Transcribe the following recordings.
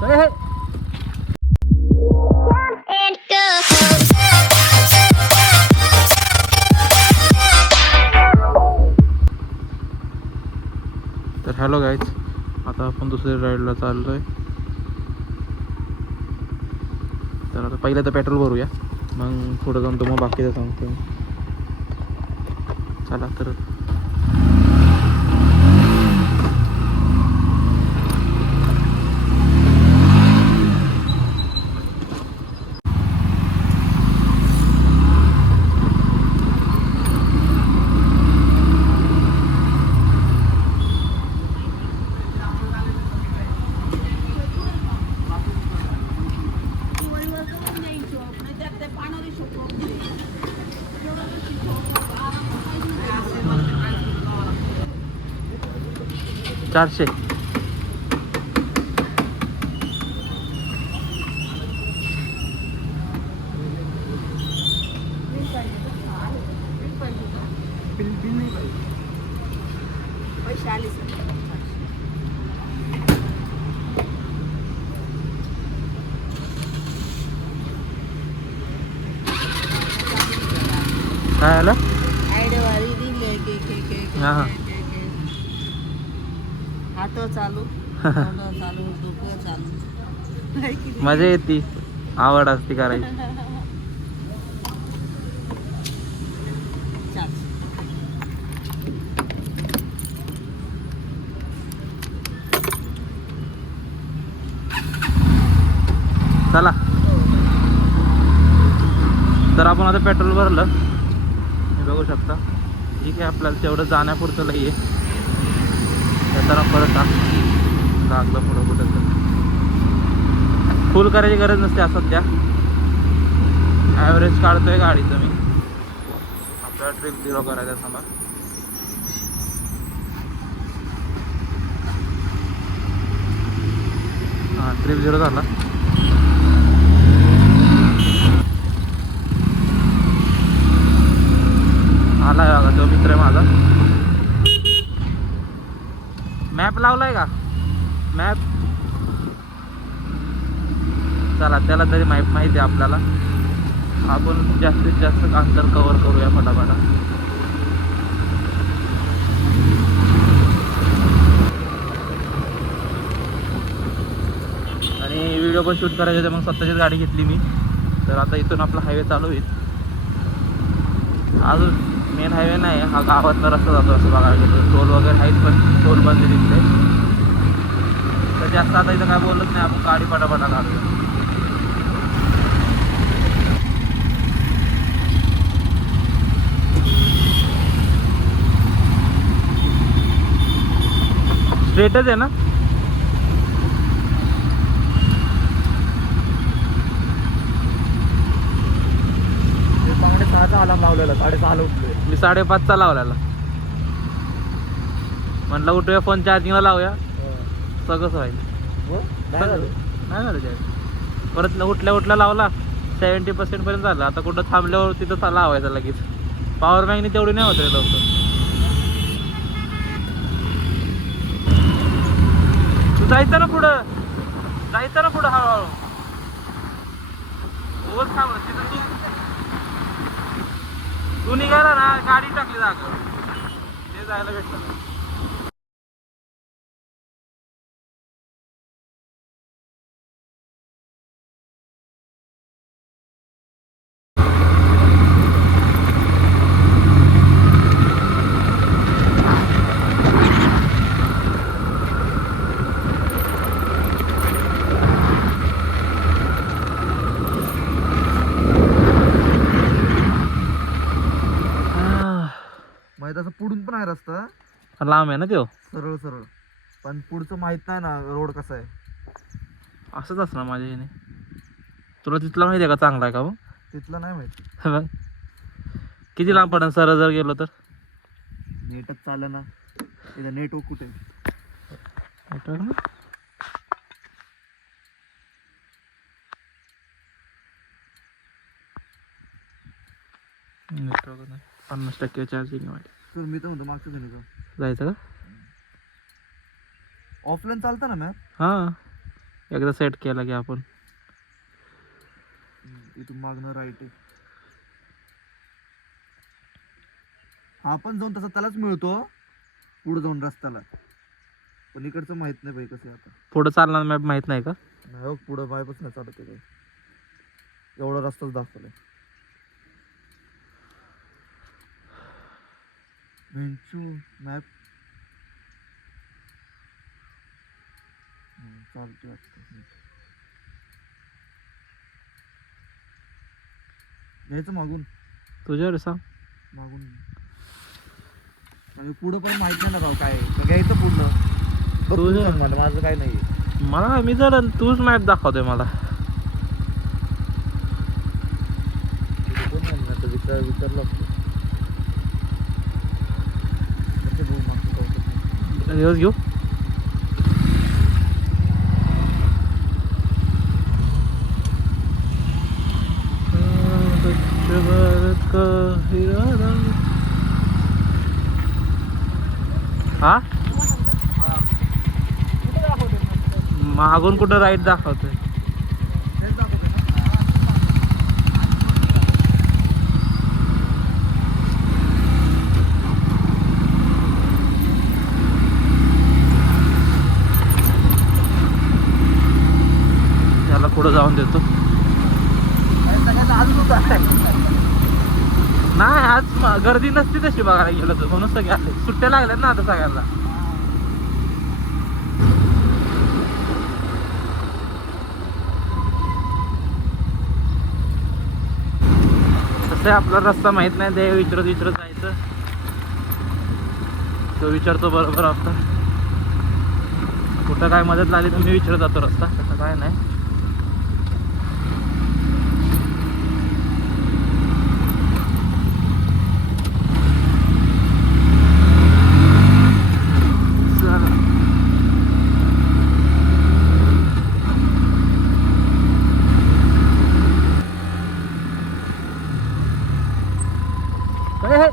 तर hello guys, आता आपण दुसऱ्या राईडला चाललोय. तर आता पहिलं तर पेट्रोल भरूया, मग पुढं जाऊन मग बाकीचं सांगतो. चला तर. चारशे. काय आलं? हां हां. हात चालू चालू डोकं चालू. मजा येते, आवड असते करायची. चला तर आपण आता पेट्रोल भरलं, हे बघू शकता. ठीक आहे, आपल्याला तेवढं जाण्यापुरतं लई आहे. तर परत लागलं पुढं कुठं तर फुल करायची गरज नसते असं सध्या. ॲव्हरेज काढतोय गाडीचं मी. आपल्याला ट्रिप 0 करायचा समजा. हां, ट्रिप 0 झाला. आलाय बघा तो मित्र आहे माझा. मॅप लावलाय का? मॅप. चला, त्याला तरी माहिती आहे आपल्याला. आपण जास्तीत जास्त अंतर कव्हर करूया फटाफट. आणि व्हिडिओ पण शूट करायचे होते, मग स्वतःचीच गाडी घेतली मी. तर आता इथून आपला हायवे चालू होईल. अजून मेन हायवे नाही, हा गावातला रस्ता जातो असं बघायला गेलं. टोल वगैरे आहेत, पण टोल बंद तिथले. तर जास्त आता इथं काय बोलत नाही, आपण गाडी पटापटा काढूया. स्ट्रेटच आहे ना? अलार्म लावलेला, 6:30ला उठलोय मी 5:30चा लावलेला. म्हटलं उठूया, फोन चार्जिंगला लावूया, सगळंच व्हायचं. नाही झालं चार्जिंग. परत उठल्या लावला, 70% पर्यंत झालं. आता कुठं थांबल्यावर तिथं लावायचं लगेच. पॉवर बँकनी तेवढी नाही होत रे लवकर. तू जायचं ना पुढं, हळूहळू. रोज थांब तिथं. तू निघाला ना, गाडी टाकली जागा, ते जायला भेटलं नाही. माहित असं पुढून पण आहे रस्ता, लांब आहे ना तो. सरळ सरळ, पण पुढचं माहित नाही ना रोड कसा आहे. असंच असणार माझ्या ह्याने. तुला तिथला माहिती आहे का चांगला आहे का? मग तिथलं नाही माहित. बघ किती लांब पडेल सरळ जर गेलो तर. नेटच चाललं ना इथं. नेटवर्क कुठे? नेटवर्क ना, नेटवर्क नाही. 50% चार्जिंग आहे. तर मी तर म्हणतो मागचं घेऊन जायचं का? ऑफलाईन चालतं ना मॅप. हां, एकदा सेट केला की आपण. इथून मागणं राईट आहे. हा पण जाऊन तसा त्यालाच मिळतो पुढे जाऊन रस्त्याला, पण इकडचं माहित नाही भाई कसं आहे आता. पुढं चालणार मॅप माहित नाही का? नाही हो, पुढं माहीतच नाही चालत आहे, एवढा रस्ताच दाखवलाय. मॅप चालतोय आता. घ्यायचं मागून, तुझ्यावर सांग. मागून म्हणजे पुढं पण माहित नाही ना भाऊ काय आहे. तर घ्यायचं पुढलं बघ, तू तुझं- सांग मला, माझं काय नाही. मला मी जर तूच मॅप दाखवतोय मला. कोण म्हणणार आता, विचारलं असतं. कसं भाऊ मागचं कळतच नाही. दिवस घेऊ. हा मागून कुठं राईट दाखवतोय. हेच दाखवतंय ना. त्याला पुढं जाऊन देतो. अरे सगळ्यांना आजच होतं. नाही आज गर्दी नसती तशी बघायला गेलो तर, म्हणून सगळे आले. सुट्ट्या लागल्यात ना आता सगळ्यांना. तसं आपला रस्ता माहित नाही, ते विचारत जायचं. तो विचारतो बरोबर आपला. कुठं काय मदत लागली तर मी विचारत जातो रस्ता, तसं काय नाही. चला. हे, हे.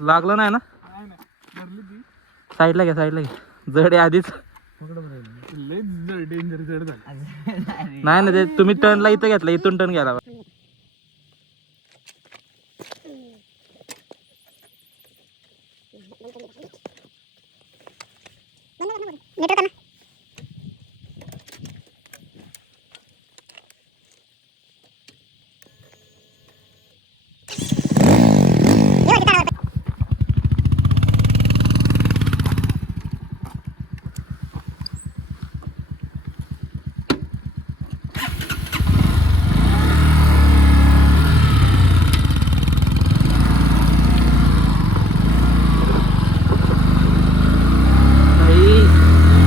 लागलं नाही ना? साईडला घ्या, साईडला घ्या. जड आहे आधीच. डेंजर जड झालं. नाही ना, ते तुम्ही टर्नला इथं घेतला, इथून टर्न घ्यायला.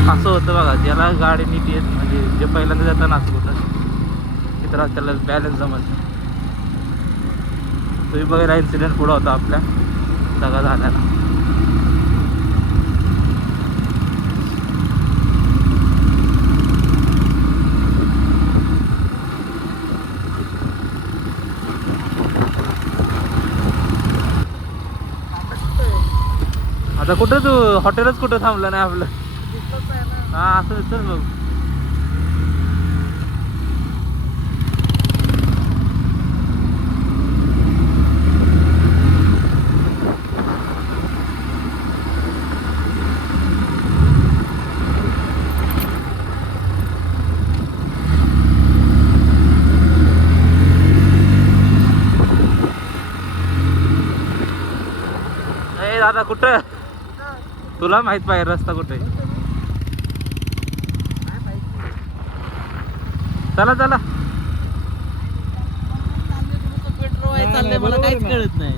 असं होतं बघा, ज्याला गाडी नीट येत म्हणजे जे पहिल्यांदा जाताना असं होतं, की तर त्याला बॅलन्स जमत नाही. तुम्ही बघा इन्सिडेंट पुढं होता आपल्या सगळा झाल्याला. आता कुठं तू हॉटेलच कुठं थांबलं नाही आपलं. हा असं चल बघ. ए दादा कुठं, तुला माहित पाहिजे रस्ता कुठे. चला चला. पेट्रोल चाललंय, मला काहीच कळत नाही.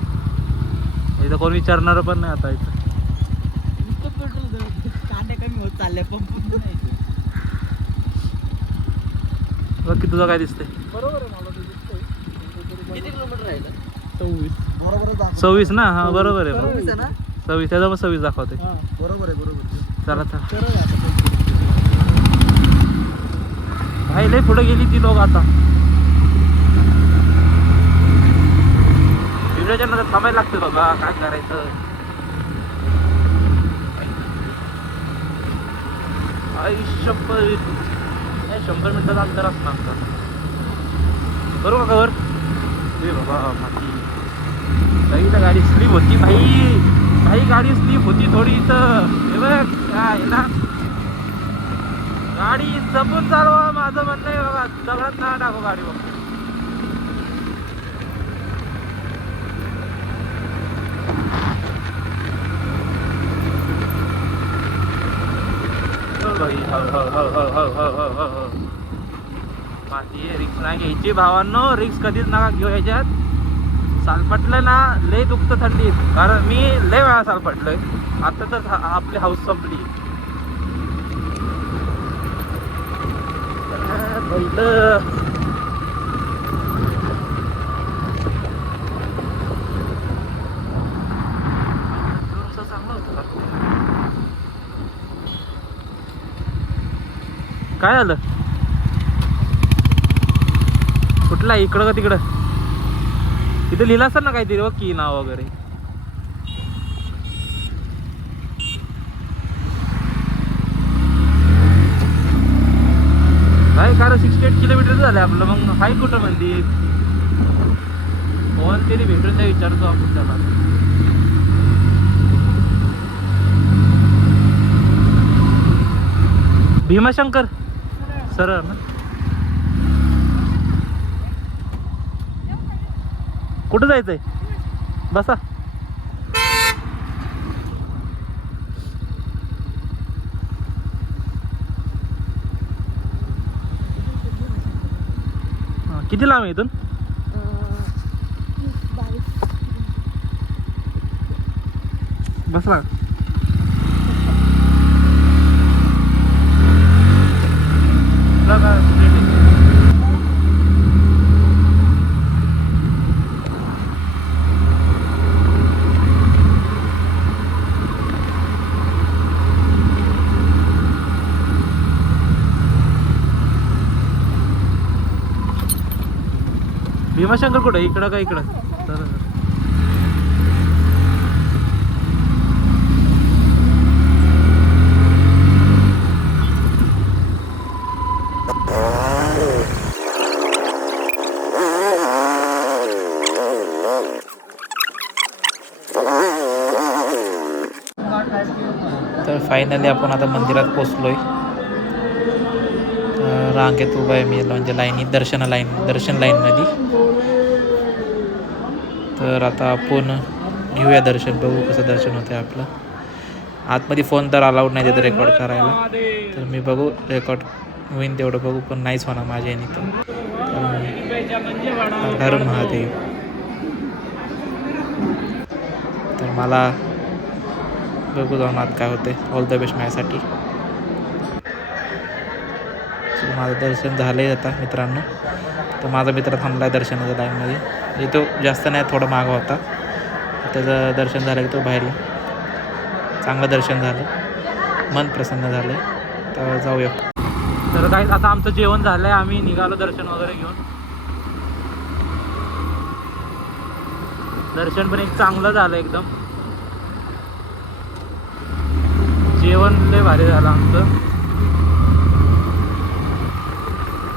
इथं कोण विचारणार पण नाही आता. इथं नुसतं पेट्रोल कांदे कमी होत चालले, पंप नाही. बघ की तुझं काय दिसतंय. बरोबर आहे, मला ते दिसतंय. किती किलोमीटर राहिलं? 26. बरोबर 26 ना? हा बरोबर आहे. 26 आहे ना? 26 त्याचा मग 26 दाखवते. बरोबर आहे, बरोबर. चला चला. सरळ आहे आता. काही लय पुढे गेली ती लोक आता. व्हिडिओच्या नंतर थांबायला लागतं बाबा, काय करायचं. आयुष्य 100 मिनिटाचं अंतर असणार आमचं. करू का कवर? ए बाबा माती काही तर गाडी स्लीप होती भाई, काही गाडी स्लीप होती थोडी इथं. हे बघ काय ना, गाडी जपून चालवा माझं म्हणणं आहे बघा. दगडात ना टाकू गाडी बघ. माती रिक्स नाही घ्यायची भावांनो, रिक्स कधीच नका घेऊ याच्यात. सालपटलं ना लय दुखतं थंडीत, कारण मी लय वेळा सालपटलोय. आता तर आपली हाऊस संपली. चांगलं होतं. काय झालं? कुठला इकडं का तिकडं? तिथे लिहिलं असेल ना काहीतरी बघ की नाव वगैरे. काय कारण 68 किलोमीटर झालं आपलं. मग हाय कुठं मंदिर? फोन तरी भेटून नाही, विचारतो आपण त्याला. भीमाशंकर सरळ ना. कुठं जायचंय? बसा. किती लांब आहे इथून? बसला. भीमाशंकर कुठे? इकडं का इकडं? तर फायनली आपण आता मंदिरात पोचलोय. रांगेत उभा आहे मी, म्हणजे दर्शन लाईनमध्ये. तर आता आपण घेऊया दर्शन, बघू कसं दर्शन होतं आपलं. आतमध्ये फोन तर अलाउड नाही तिथं रेकॉर्ड करायला, तर मी बघू रेकॉर्ड होईन तेवढं बघू, पण नाहीच होणार माझ्या याने. तर हर महादेव. तर मला बघू जाऊन आत काय होते. ऑल द बेस्ट माझ्यासाठी. माझं दर्शन झालं आहे आता मित्रांनो. तर माझा मित्र थांबला आहे दर्शनाच्या लाईनमध्ये. म्हणजे तो जास्त नाही, थोडा मागं होता. त्याचं दर्शन झालं की तो बाहेर. चांगलं दर्शन झालं, मन प्रसन्न झालं. तर जाऊया. तर काही आता आमचं जेवण झालं आहे, आम्ही निघालो दर्शन वगैरे घेऊन. दर्शन पण एक चांगलं झालं एकदम. जेवण लय भारी झालं आमचं.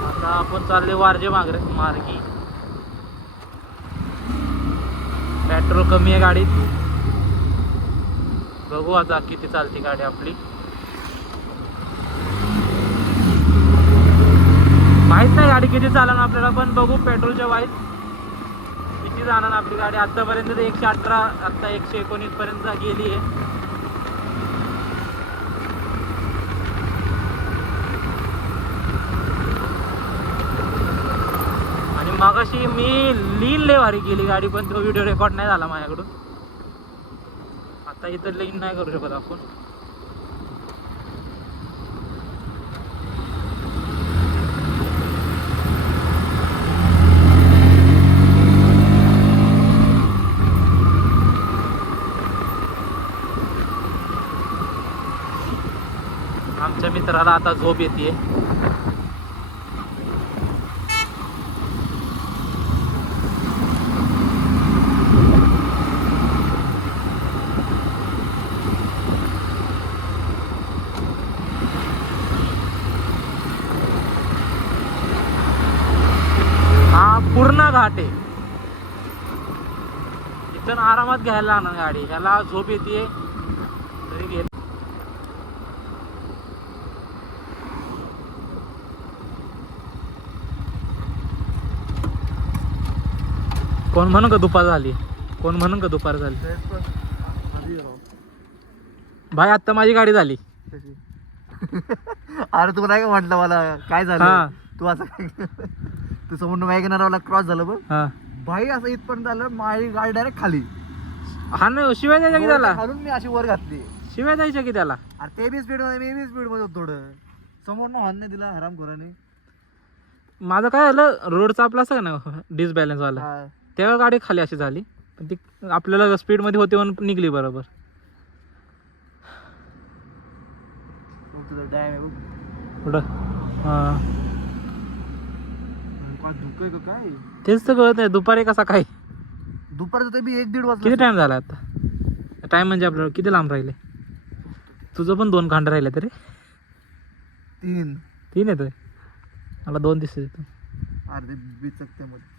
आता आपण चालले वारजे मार्गी. पेट्रोल कमी आहे गाडीत. बघू आता किती चालते गाडी आपली. माहित नाही गाडी किती चालणार आपल्याला, पण बघू पेट्रोलच्या वाईज किती जाणार आपली गाडी. आतापर्यंत 118, आता 119 पर्यंत गेली आहे. मगाशी मी लीन लय भारी गेली गाडी, पण तो व्हिडिओ रेकॉर्ड नाही झाला माझ्याकडून. आता इथं लीन नाही करू शकत आपण. आमच्या मित्राला आता झोप येते. घाट आहे. इथून आरामात घ्यायला आणा गाडी. ह्याला झोप येते तरी घे. कोण म्हणून का दुपार झाली, कोण म्हणून का दुपार झाली. भाई आता माझी गाडी झाली. अरे तू नाही का म्हटलं मला काय हा. झालं तू असं काय तू समोर वॅगनरला क्रॉस झालं बघ हा भाई असं इथपर्यंत झालं माझी गाडी डायरेक्ट खाली हा ना, शिवाय द्यायच्या की त्याला, खालून मी अशी वर घातली. शिवाय द्यायच्या की त्याला. अरे ते बी स्पीड मध्ये मी बी स्पीड मध्ये होतो थोडं. समोर न हॉर्न नाही दिला हराम खोराने. माझं काय झालं, रोडचा आपला असं ना डिसबॅलन्स वाला, तेव्हा गाडी खाली अशी झाली. पण ती आपल्याला स्पीड मध्ये होती म्हणून निघली बरोबर. तुझं डॅम आहे बघ. पुढं हा काय धुकं आहे का काय. तेच तर कळत नाही, दुपारी कसा काय. दुपारचं ते बी 1-1.5 वाजता. किती टाइम झाला आता. टाइम म्हणजे आपल्याला किती लांब राहिले. तुझं पण 2 खांड राहिले तरी 3 येतोय. मला 2 दिसत इथून. अर्धे बिचक त्यामध्ये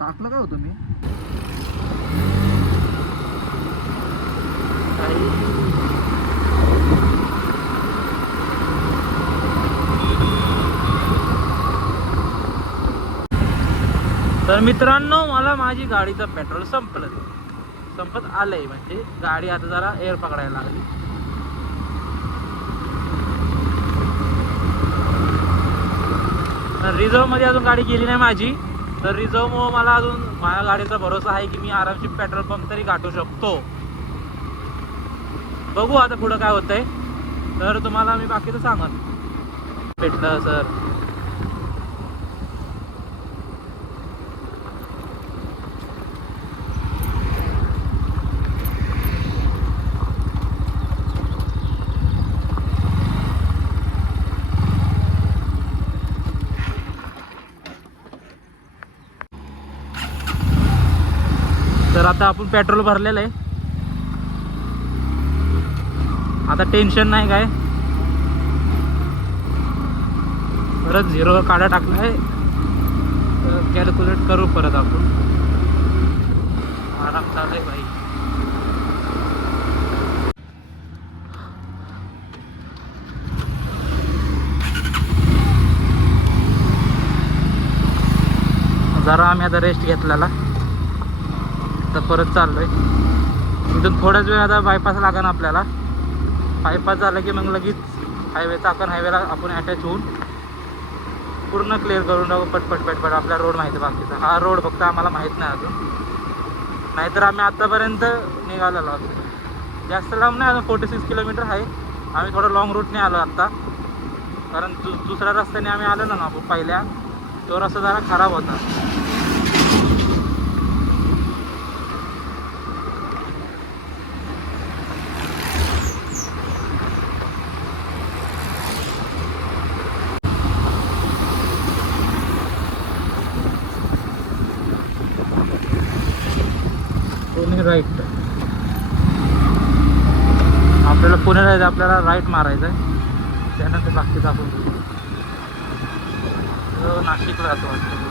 टाकलं काय होतं मी. तर मित्रांनो, मला माझी गाडीचं पेट्रोल संपत आलंय. म्हणजे गाडी आता जरा एअर पकडायला लागली. तर रिझर्व मध्ये अजून गाडी गेली नाही माझी. तर रिझर्वमुळे मला अजून माझ्या गाडीचा भरोसा आहे की मी आरामशीर पेट्रोल पंप तरी गाठू शकतो. बघू आता पुढं काय होतंय. तर तुम्हाला मी बाकीचं सांगन. भेटलं सर. तर आता आपण पेट्रोल भरलेलं आहे. आता टेन्शन नाही काय. परत 0 काढा टाकलाय. कॅल्क्युलेट करू परत आपण. आराम चालय भाई. जरा आम्ही आता रेस्ट घेतलेला. तर परत चाललोय. इथून थोड्याच वेळ आता बायपास लागेल आपल्याला. बायपास झालं की मग लगेच हायवे चाकण हायवेला आपण अटॅच होऊन पूर्ण क्लिअर करून टाकू. पटपट आपला रोड माहिती आहे बाकीचा. हा रोड फक्त आम्हाला माहीत नाही अजून. नाहीतर आम्ही आत्तापर्यंत निघालेलो आहोत. जास्त लांब नाही, अजून 46 किलोमीटर आहे. आम्ही थोडं लॉंग रूटने आलो आत्ता. कारण दुसऱ्या रस्त्याने आम्ही आलो ना आपण पहिल्या, तो रस्ता जरा खराब होता. राईट. आपल्याला पुणे जायचं, आपल्याला राईट मारायचं आहे. त्यानंतर बाकीचं आपण नाशिकला जातो वाटतं.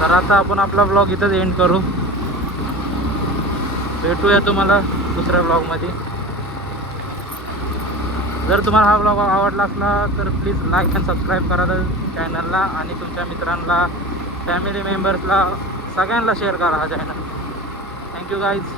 तर आता आपण आपला ब्लॉग इथंच एंड करू. भेटूया तुम्हाला दुसऱ्या ब्लॉगमध्ये. जर तुम्हाला हा ब्लॉग आवडला असला तर प्लीज लाईक अँड सबस्क्राईब करा चॅनलला. आणि तुमच्या मित्रांना, फॅमिली मेंबर्सला सगळ्यांना शेअर करा हा चॅनल. Thank you guys.